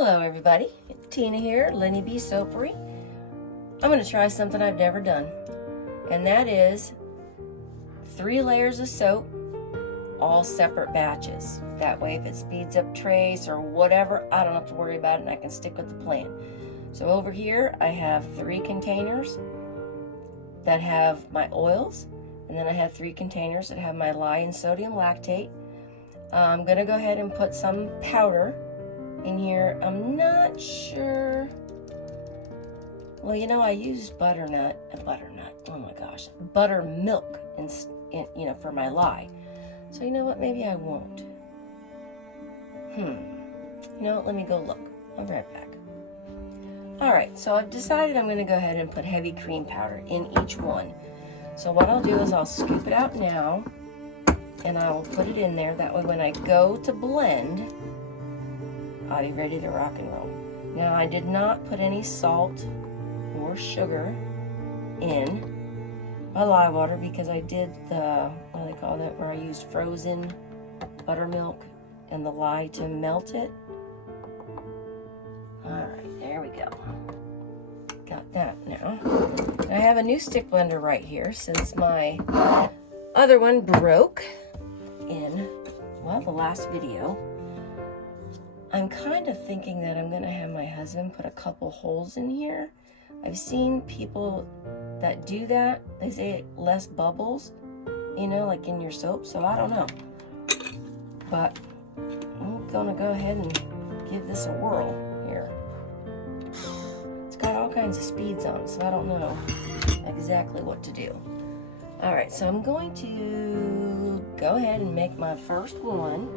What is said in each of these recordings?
Hello everybody, it's Tina here, Lenny B Soapery. I'm going to try something I've never done, and that is 3 layers of soap, all separate batches. That way if it speeds up trace or whatever, I don't have to worry about it and I can stick with the plan. So over here I have 3 containers that have my oils, and then I have 3 containers that have my lye and sodium lactate. I'm going to go ahead and put some powder in here. I'm not sure. Well, you know, I used buttermilk, oh my gosh, buttermilk for my lye. So you know what, maybe I won't. You know what, let me go look. I'll be right back. All right, so I've decided I'm going to go ahead and put heavy cream powder in each one. So what I'll do is I'll scoop it out now and I will put it in there. That way when I go to blend, I'll be ready to rock and roll. Now, I did not put any salt or sugar in my lye water because I did the, what do they call that, where I used frozen buttermilk and the lye to melt it. All right, there we go. Got that now. I have a new stick blender right here since my other one broke in, well, the last video. I'm kind of thinking that I'm going to have my husband put a couple holes in here. I've seen people that do that. They say less bubbles, you know, like in your soap. So I don't know. But I'm going to go ahead and give this a whirl here. It's got all kinds of speeds on it, so I don't know exactly what to do. All right, so I'm going to go ahead and make my first one,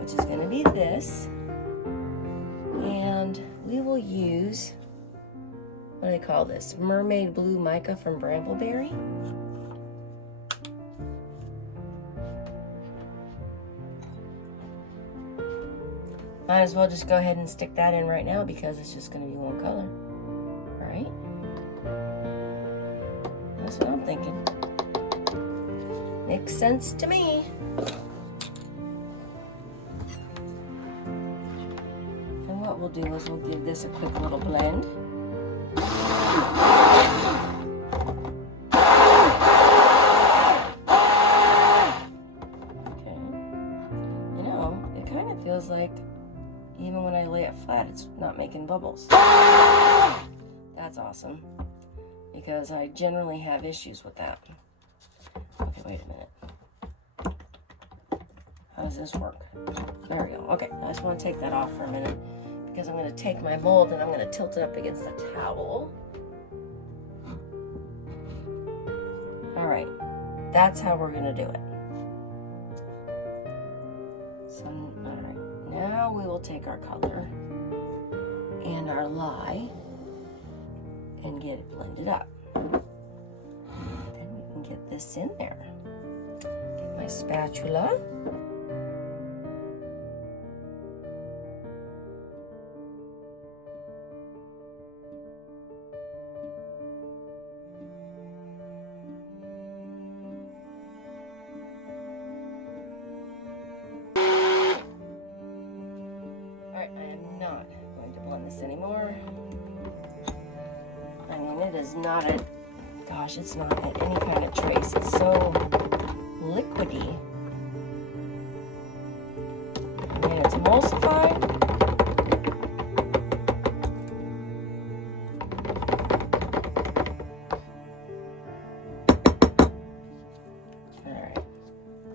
which is going to be this, and we will use, what do they call this, mermaid blue mica from Brambleberry. Might as well just go ahead and stick that in right now because it's just going to be one color. All right, that's what I'm thinking. Makes sense to me. What we'll do is we'll give this a quick little blend. Okay. You know, it kind of feels like even when I lay it flat, it's not making bubbles. That's awesome, because I generally have issues with that. Okay, wait a minute. How does this work? There we go. Okay, I just want to take that off for a minute because I'm going to take my mold and I'm going to tilt it up against the towel. All right, that's how we're going to do it. So, all right, now we will take our color and our lye and get it blended up. Then we can get this in there. Get my spatula. Anymore. I mean, it is not a, gosh, it's not any kind of trace. It's so liquidy. I mean, it's emulsified. All right,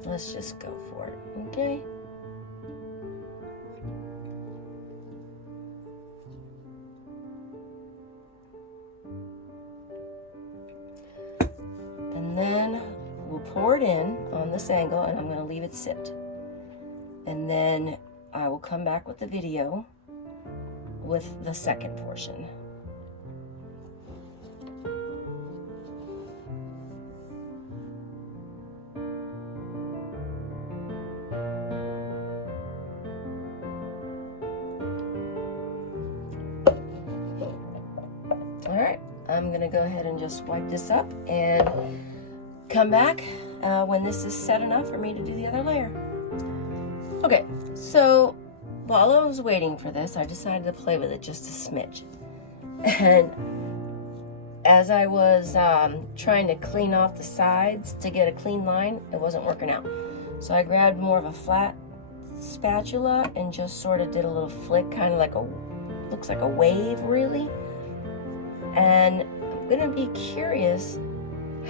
let's just go for it, okay? And then we'll pour it in on this angle, and I'm going to leave it sit. And then I will come back with the video with the second portion. All right, I'm going to go ahead and just wipe this up and come back when this is set enough for me to do the other layer. Okay, so while I was waiting for this, I decided to play with it just a smidge. And as I was trying to clean off the sides to get a clean line, it wasn't working out. So I grabbed more of a flat spatula and just sort of did a little flick, kind of like looks like a wave really. And I'm gonna be curious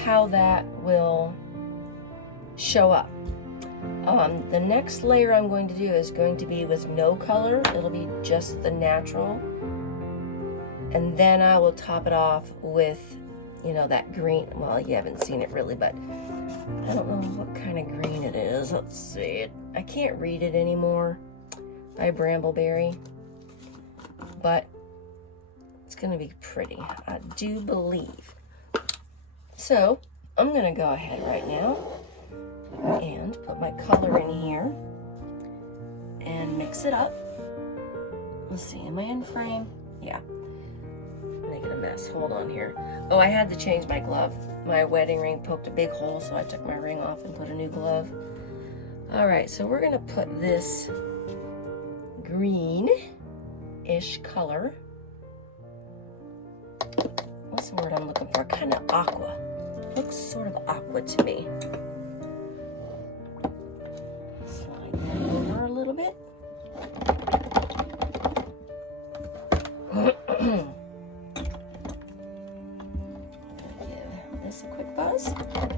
how that will show up. The next layer I'm going to do is going to be with no color. It'll be just the natural. And then I will top it off with, you know, that green. Well, you haven't seen it really, but I don't know what kind of green it is. Let's see. I can't read it anymore by Brambleberry, but it's going to be pretty, I do believe. So I'm going to go ahead right now and put my color in here and mix it up. Let's see, am I in frame? Yeah. Making a mess. Hold on here. Oh, I had to change my glove. My wedding ring poked a big hole, so I took my ring off and put a new glove. All right, so we're gonna put this green-ish color. What's the word I'm looking for? Kind of aqua. Looks sort of aqua to me. Slide that over a little bit. Give this a quick buzz. Okay.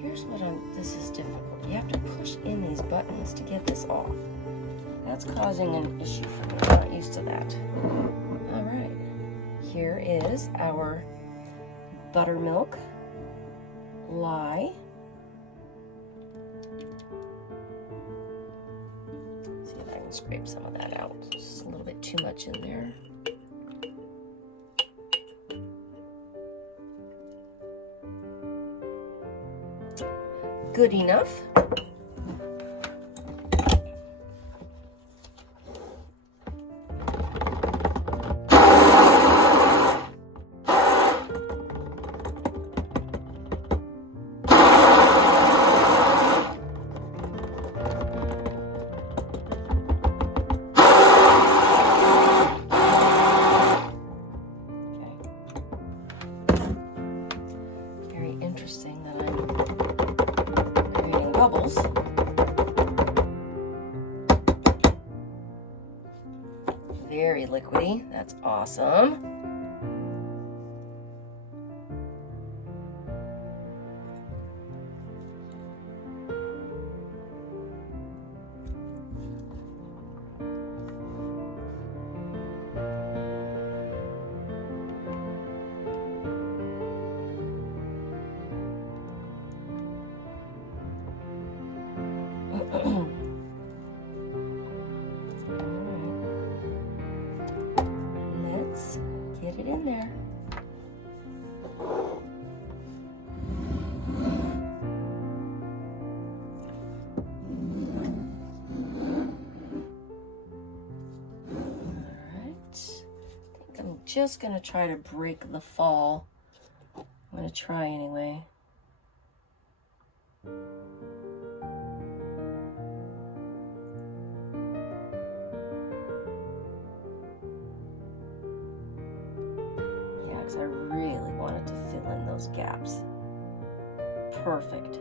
Here's what this is difficult. You have to push in these buttons to get this off. That's causing an issue for me. I'm not used to that. All right. Here is our buttermilk lye. See if I can scrape some of that out. Just a little bit too much in there. Good enough. Interesting that I'm creating bubbles. Very liquidy. That's awesome. Let's get it in there. I'm just gonna try to break the fall. I'm gonna try anyway. Yeah, because I really wanted to fill in those gaps. Perfect.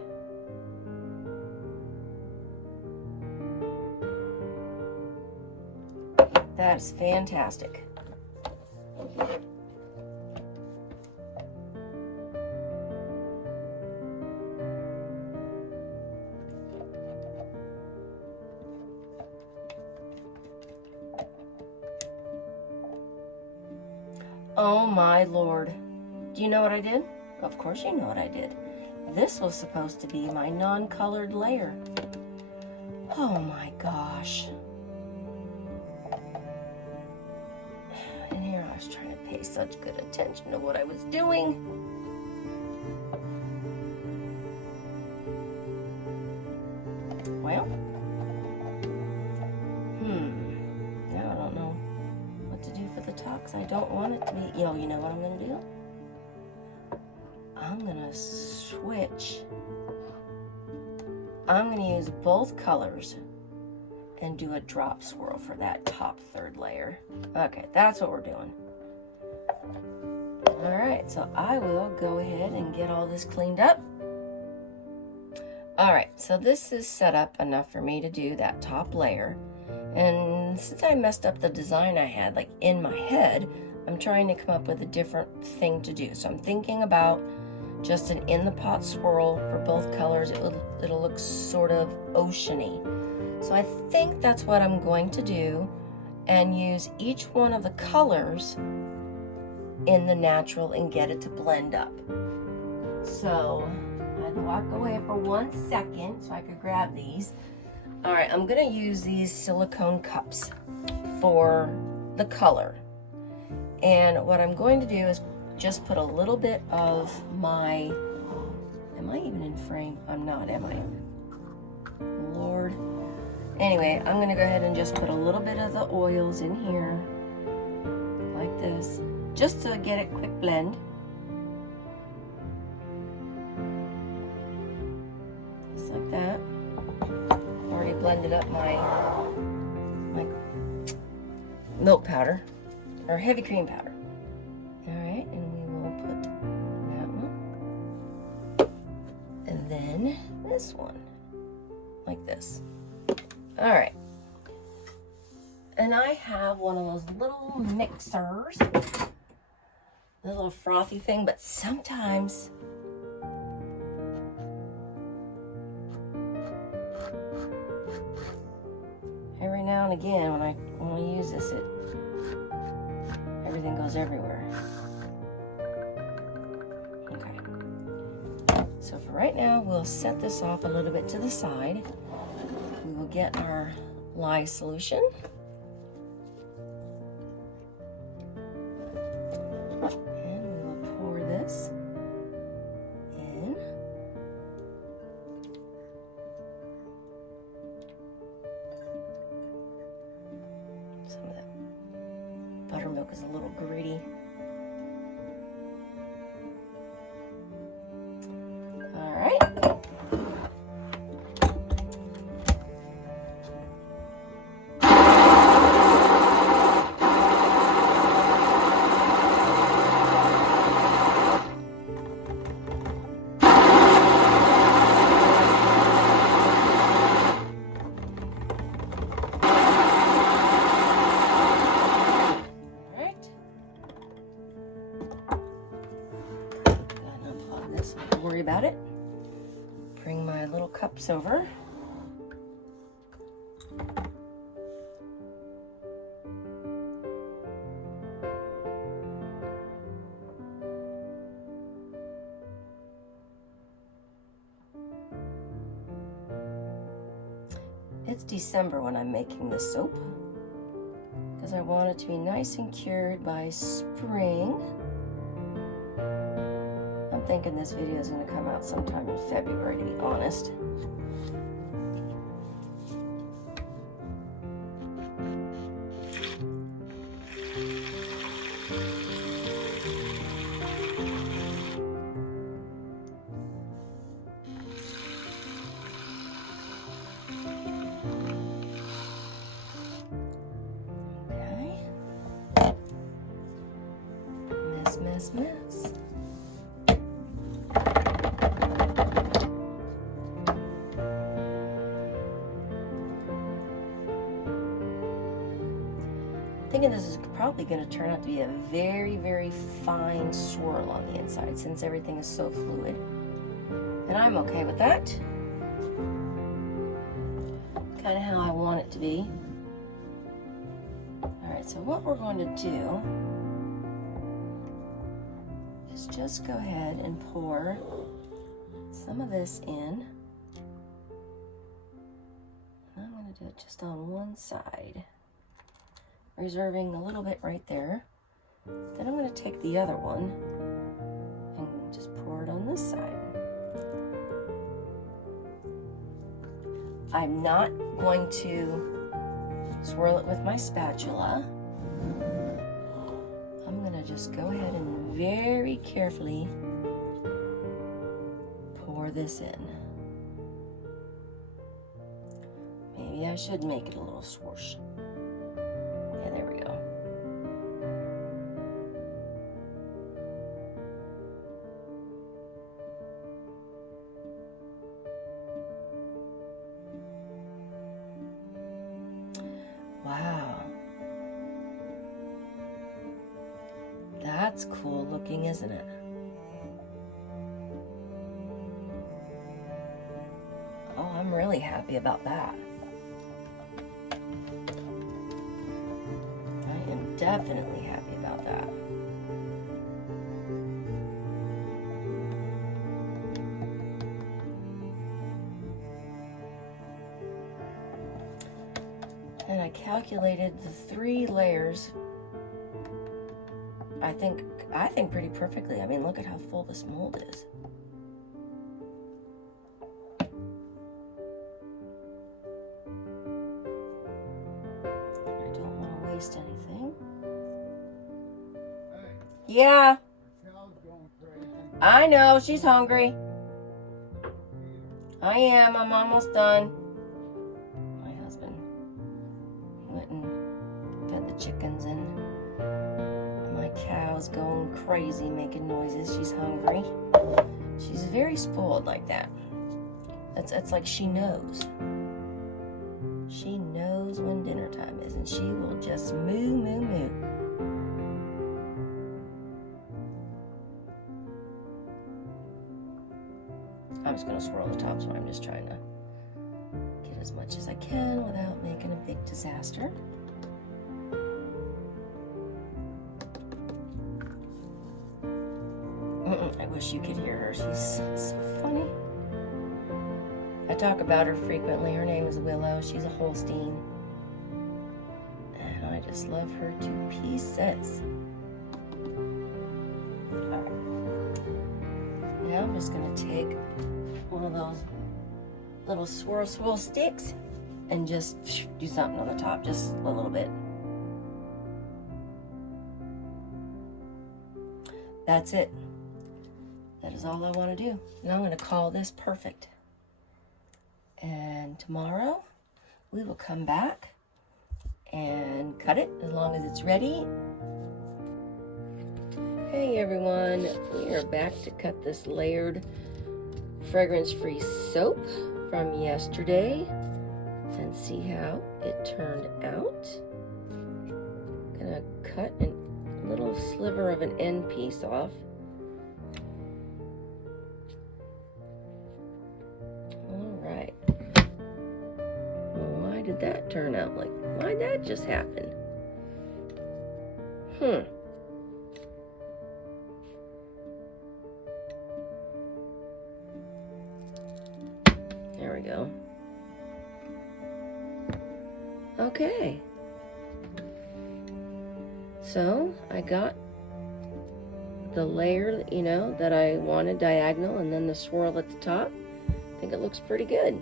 That's fantastic. Oh my Lord. Do you know what I did? Of course you know what I did. This was supposed to be my non-colored layer. Oh my gosh. And here I was trying to pay such good attention to what I was doing. Well, now I don't know what to do for the top, 'cause I So you know what I'm gonna do? I'm gonna switch. I'm gonna use both colors and do a drop swirl for that top third layer. Okay, that's what we're doing. All right, so I will go ahead and get all this cleaned up. All right, so this is set up enough for me to do that top layer. And since I messed up the design I had, like in my head, I'm trying to come up with a different thing to do. So I'm thinking about just an in the pot swirl for both colors. It'll look sort of oceany. So I think that's what I'm going to do, and use each one of the colors in the natural and get it to blend up. So I had to walk away for 1 second so I could grab these. All right, I'm gonna use these silicone cups for the color. And what I'm going to do is just put a little bit of my, am I even in frame? I'm not, am I? Lord. Anyway, I'm gonna go ahead and just put a little bit of the oils in here, like this, just to get a quick blend. Just like that. Already blended up my milk powder, or heavy cream powder. All right, and we will put that one. And then this one, like this. All right. And I have one of those little mixers, the little frothy thing, but sometimes every now and again when I use this, everything goes everywhere. Okay. So for right now, we'll set this off a little bit to the side. We will get our lye solution. And we will pour this in. Some of that buttermilk is a little gritty. All right. Don't worry about it. Bring my little cups over. It's December when I'm making this soap because I want it to be nice and cured by spring. I'm thinking this video is going to come out sometime in February, to be honest. Mess. Thinking this is probably going to turn out to be a very, very fine swirl on the inside since everything is so fluid. And I'm okay with that. Kind of how I want it to be. Alright, so what we're going to do is just go ahead and pour some of this in. And I'm going to do it just on one side, reserving a little bit right there. Then I'm going to take the other one and just pour it on this side. I'm not going to swirl it with my spatula. I'm going to just go ahead and very carefully pour this in. Maybe I should make it a little swoosh. Yeah, there we go. Wow. That's cool looking, isn't it? Oh, I'm really happy about that. I am definitely happy about that. And I calculated the 3 layers. I think pretty perfectly. I mean, look at how full this mold is. I don't want to waste anything. Hey, Yeah, the cow's going crazy. I know, she's hungry. I am, I'm almost done. My husband went and fed the chickens and my cow's going crazy making noises. She's hungry. She's very spoiled like that. It's like she knows. She knows when dinner time is and she will just moo, moo, moo. I'm just gonna swirl the top, so I'm just trying to get as much as I can without making a big disaster. I wish you could hear her. She's so funny. I talk about her frequently. Her name is Willow. She's a Holstein. And I just love her to pieces. All right. Now I'm just going to take one of those little swirl sticks and just do something on the top, just a little bit. That's it. That is all I want to do. And I'm going to call this perfect. And tomorrow we will come back and cut it as long as it's ready. Hey everyone, we are back to cut this layered fragrance-free soap from yesterday and see how it turned out. I'm gonna cut a little sliver of an end piece off. All right. Well, why did that turn out like? Why'd that just happen? There we go. Okay. So I got the layer, you know, that I wanted diagonal and then the swirl at the top. I think it looks pretty good.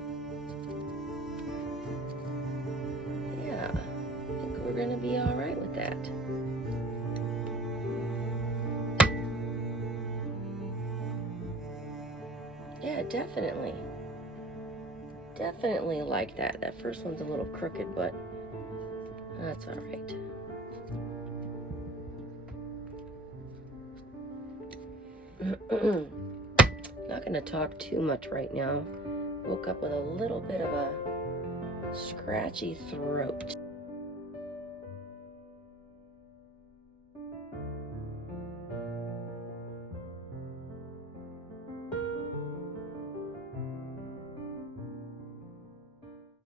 Yeah, I think we're gonna be all right with that. Yeah, definitely. Definitely like that. That first one's a little crooked, but that's all right. Not going to talk too much right now. Woke up with a little bit of a scratchy throat.